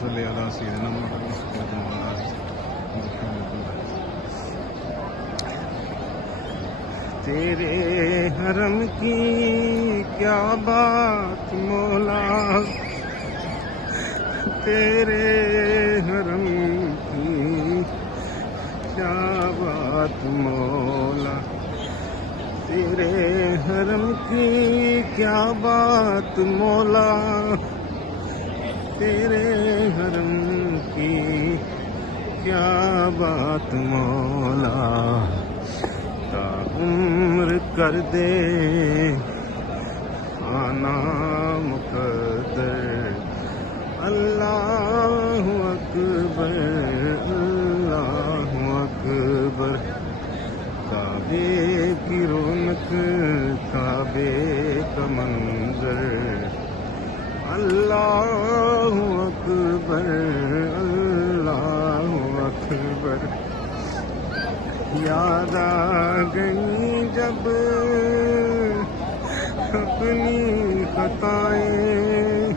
صلی علی سیدنا محمد تیرے حرم کی کیا بات مولا، تیرے حرم کی کیا بات مولا، تیرے حرم کی کیا بات مولا، تیرے حرم کی کیا بات مولا، تا عمر کر دے آنا مقدر، اللہ اکبر اللہ اکبر، کعبے کی رونق کعبے کا منظر، اللہ اکبر اللہ اکبر، یاد آ گئی جب اپنی خطائیں،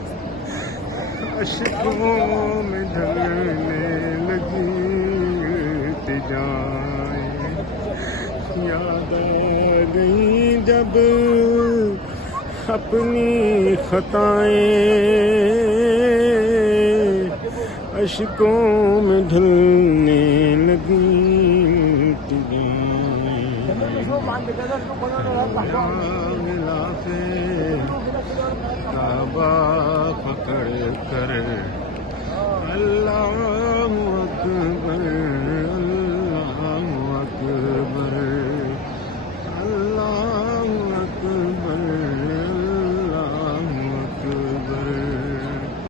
اشکوں میں ڈھلنے لگی التجائیں، یاد آ گئی جب اپنی خطائیں، اشکوں میں ڈھلنے لگی غلاف کعبہ پکڑ